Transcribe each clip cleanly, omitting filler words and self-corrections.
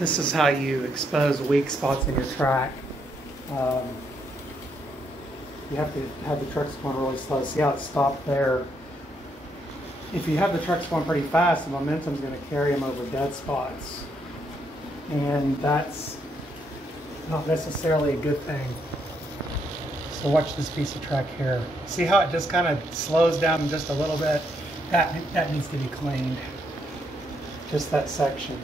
This is how you expose weak spots in your track. You have to have the trucks going really slow. See how it stopped there? If you have the trucks going pretty fast, the momentum is going to carry them over dead spots. And that's not necessarily a good thing. So watch this piece of track here. See how it just kind of slows down just a little bit? That needs to be cleaned. Just that section.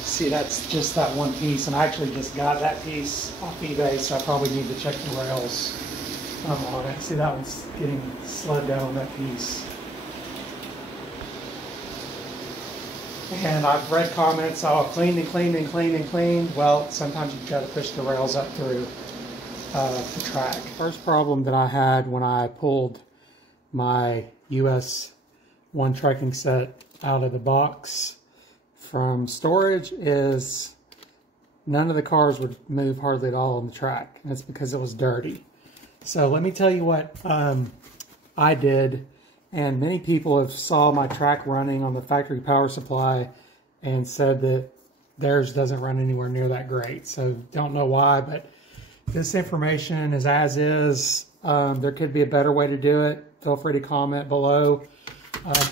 See, that's just that one piece, and I actually just got that piece off eBay, so I probably need to check the rails on it. See, that one's getting slowed down on that piece. And I've read comments, oh, cleaned and cleaned and cleaned and cleaned. Well, sometimes you've got to push the rails up through the track. First problem that I had when I pulled my Us1 tracking set out of the box from storage is none of the cars would move hardly at all on the track. And that's because it was dirty. So let me tell you what I did, and many people have saw my track running on the factory power supply and said that theirs doesn't run anywhere near that great. So don't know why, but this information is as is. There could be a better way to do it. Feel free to comment below.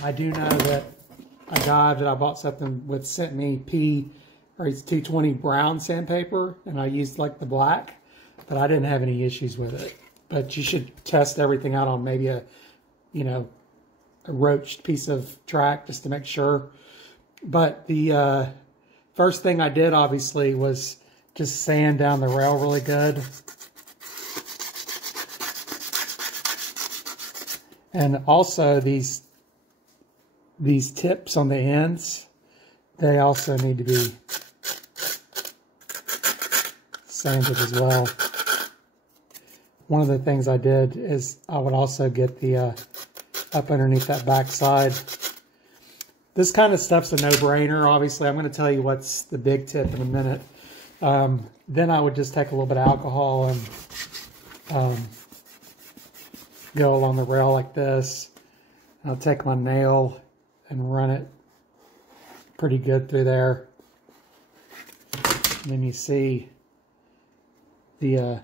I do know that a guy that I bought something with sent me P220 brown sandpaper, and I used like the black, but I didn't have any issues with it. But you should test everything out on maybe a roached piece of track just to make sure. But the first thing I did obviously was just sand down the rail really good. And also these tips on the ends, they also need to be sanded as well. One of the things I did is I would also get the up underneath that back side. This kind of stuff's a no-brainer. Obviously, I'm going to tell you what's the big tip in a minute. Then I would just take a little bit of alcohol and go along the rail like this. I'll take my nail and run it pretty good through there. And then you see the,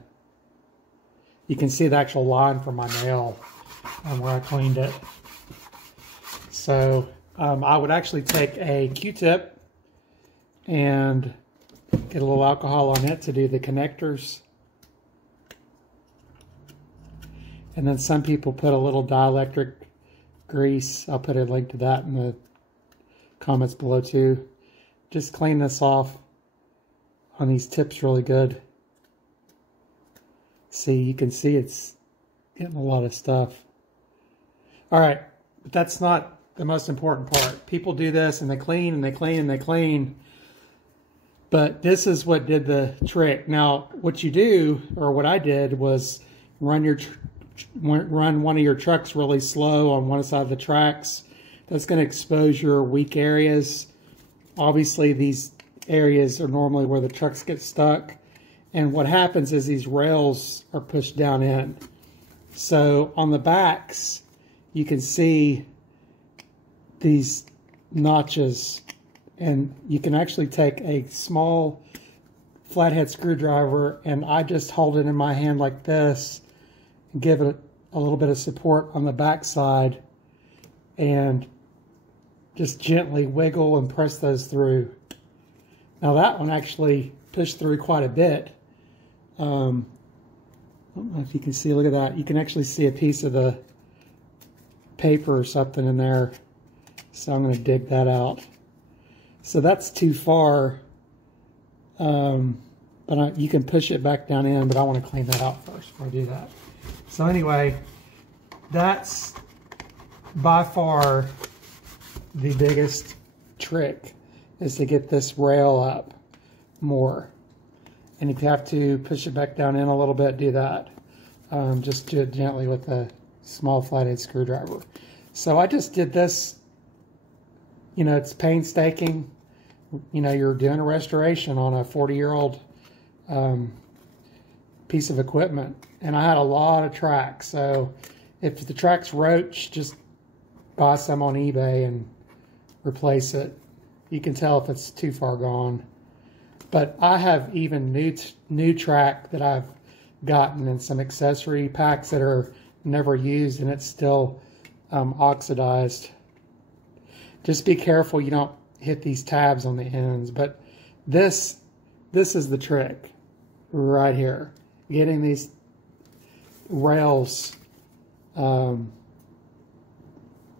you can see the actual line from my nail where I cleaned it. So I would actually take a Q-tip and get a little alcohol on it to do the connectors. And then some people put a little dielectric grease. I'll put a link to that in the comments below too. Just clean this off on these tips really good. See, you can see it's getting a lot of stuff. All right, but that's not the most important part. People do this and they clean and they clean and they clean. But this is what did the trick. Now, what you do, or what I did, was run one of your trucks really slow on one side of the tracks. That's going to expose your weak areas. Obviously, these areas are normally where the trucks get stuck. And what happens is these rails are pushed down in. So on the backs, you can see these notches. And you can actually take a small flathead screwdriver, and I just hold it in my hand like this, give it a little bit of support on the back side, and just gently wiggle and press those through. Now that one actually pushed through quite a bit. I don't know if you can see, look at that. You can actually see a piece of the paper or something in there. So I'm going to dig that out. So that's too far. But you can push it back down in, but I want to clean that out first before I do that. So anyway, that's by far the biggest trick, is to get this rail up more. And if you have to push it back down in a little bit, do that. Just do it gently with a small flathead screwdriver. So I just did this. You know, it's painstaking. You know, you're doing a restoration on a 40-year-old piece of equipment. And I had a lot of tracks. So if the track's roach, just buy some on eBay and replace it. You can tell if it's too far gone. But I have even new track that I've gotten in some accessory packs that are never used, and it's still oxidized. Just be careful you don't hit these tabs on the ends. But this is the trick right here. Getting these rails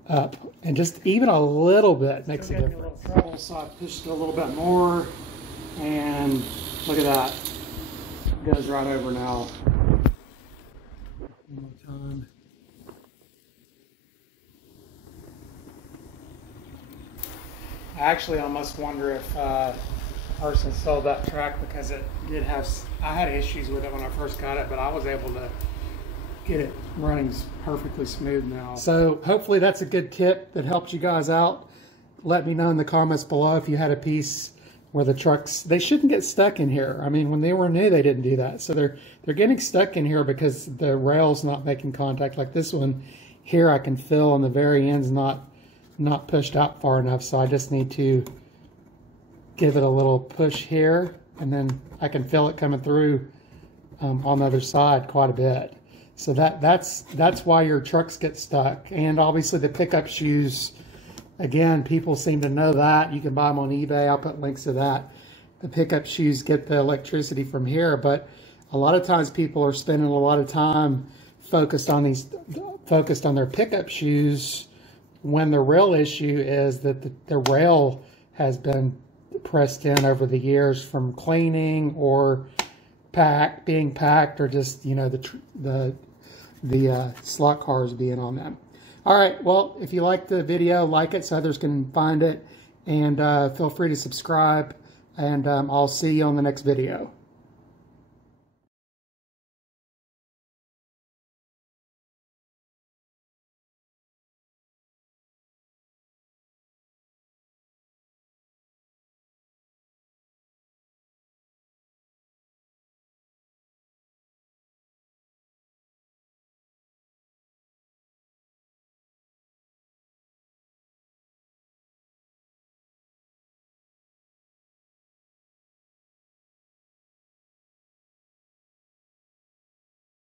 up, and just even a little bit makes a difference. A little trouble, so I pushed it a little bit more, and look at that. It goes right over now. One more time. I actually almost wonder if person sold that track, because it did have, I had issues with it when I first got it, but I was able to get it running perfectly smooth now. So hopefully that's a good tip that helped you guys out. Let me know in the comments below if you had a piece where the trucks, they shouldn't get stuck in here. I mean, when they were new, they didn't do that. So they're getting stuck in here because the rail's not making contact. Like this one here, I can feel on the very end's not pushed out far enough. So I just need to give it a little push here, and then I can feel it coming through on the other side quite a bit. So that's why your trucks get stuck. And obviously the pickup shoes, again, people seem to know that. You can buy them on eBay. I'll put links to that. The pickup shoes get the electricity from here, but a lot of times people are spending a lot of time focused on their pickup shoes, when the real issue is that the rail has been pressed in over the years from cleaning or being packed, or just, you know, the slot cars being on them. All right, well, if you like the video, like it so others can find it, and feel free to subscribe, and I'll see you on the next video.